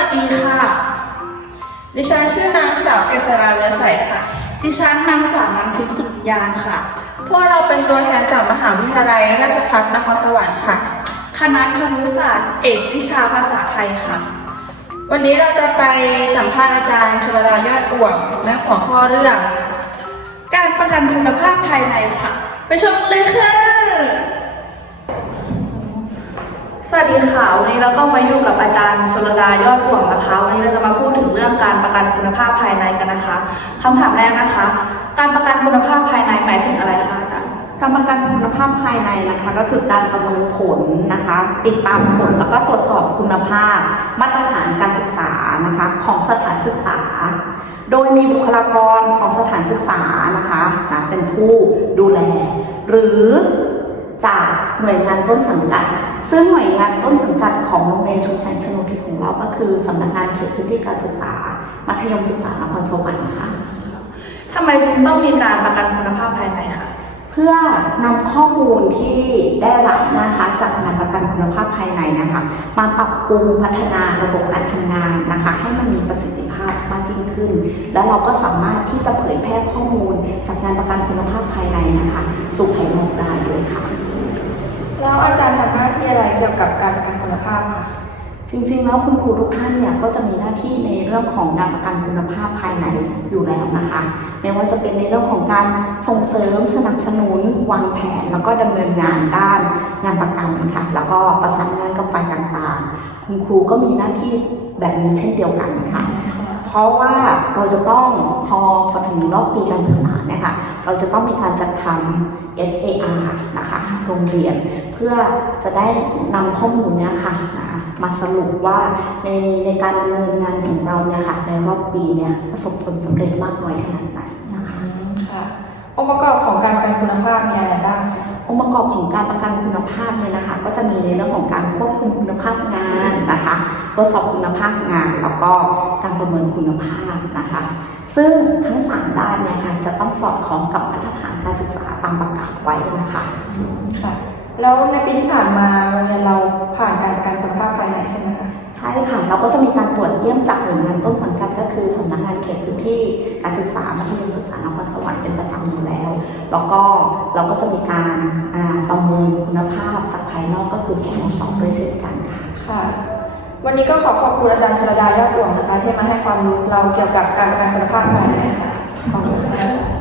ัสดีค่ะ ดิฉันชื่อนางสาวเกษราเรือใสค่ะ ดิฉันนางสาวน้ำทิพย์สุดยานค่ะ พวกเราเป็นตัวแทนจากมหาวิทยาลัยราชภัฏนครสวรรค์ค่ะ คณะครุศาสตร์เอกวิชาภาษาไทยค่ะ วันนี้เราจะไปสัมภาษณ์อาจารย์ชลดายอดอ่วมในหัวข้อเรื่อง การประกันคุณภาพภายในค่ะ ไปชมเลยค่ะ สวัสดีค่ะ วันนี้เราก็มาอยู่กับอาจารย์ชลดายอดหวงนะคะ วันนี้เราจะมาพูดถึงเรื่องการประกันคุณภาพภายในกันนะคะคำถามแรกนะคะ การประกันคุณภาพภายในหมายถึงอะไรคะอาจารย์การประกันคุณภาพภายในนะคะก็คือการประเมินผลนะคะ ติดตามผลแล้วก็ตรวจสอบคุณภาพ มาตรฐานการศึกษานะคะของสถานศึกษา โดยมีบุคลากรของสถานศึกษานะคะนะเป็นผู้ดูแล หรือจากหน่วยงานต้นสังกัด ซึ่งหน่วยงานต้นสังกัดของโรงเรียนชุมแสงชโนพิของเราก็คือสำนักงานเขตพื้นที่การศึกษา มัธยมศึกษานครสวรรค์ค่ะทำไมจึงต้องมีการประกันคุณภาพภายในคะเพื่อนำข้อมูลที่ได้รับนะคะจากคณะประกันคุณภาพภายในนะคะมาปรับปรุงพัฒนาระบบการทำงานนะคะ ให้มันมีประสิทธิภาพมากยิ่งขึ้น แล้วเราก็สามารถที่จะเผยแพร่ข้อมูลจากงานประกันคุณภาพภายในนะคะ สู่ภายนอกได้ด้วยค่ะ แล้วอาจารย์ทำหน้าที่อะไรเกี่ยวกับการประกันคุณภาพค่ะจริงๆแล้วคุณครูทุกท่านเนี่ยก็จะมีหน้าที่ในเรื่องของงานประกันคุณภาพภายในอยู่แล้วนะคะไม่ว่าจะเป็นในเรื่องของการส่งเสริมสนับสนุนวางแผน แล้วก็ดำเนินงานด้านงานประกันค่ะแล้วก็ประสานงานกับฝ่ายต่างๆ คุณครูก็มีหน้าที่แบบนี้เช่นเดียวกันค่ะ เพราะว่าเราจะต้องพอพอถึงรอบปีการศึกษาเนี่ยค่ะเราจะต้องมีการจัดทำ FAR นะคะโรงเรียน เพื่อจะได้นำข้อมูลเนี่ยค่ะนะมาสรุปว่าในในการดำเนินงานของเราเนี่ยค่ะในรอบปีเนี่ยประสบผลสำเร็จมากน้อยขนาดไหนนะคะค่ะองค์ประกอบของการประกันคุณภาพมีอะไรบ้างคะ องค์ประกอบของการประกันคุณภาพเนี่ยนะคะ ก็จะมีในเรื่องของการควบคุมคุณภาพงานนะคะตรวจสอบคุณภาพงาน แล้วก็การประเมินคุณภาพนะคะ ซึ่งทั้งสามด้านเนี่ยค่ะจะต้องสอดคล้องกับมาตรฐานการศึกษาตามประกาศไว้นะคะค่ะแล้วในปีที่ผ่านมาเรียเราผ่านการประกันคุณภาพภายในใช่ไช่ค่ะเราก็จะมีการตรวจเยี่ยมจากหน่วยงานต้นสังกัดก็คือสำนักงานเขตพื้นที่การศึกษามัธยมศึกษานครสวรรค์เป็นประจำอยู่แล้ว แล้วก็เราก็จะมีการประเมินคุณภาพจากภายนอกก็คือสมสองด้วยเช่นกันค่ะค่ะ วันนี้ก็ขอขอบคุณอาจารย์ชลดายอดอ่วมนะคะ ที่มาให้ความรู้เราเกี่ยวกับการประกันคุณภาพภายในค่ะขอบคุณค่ะ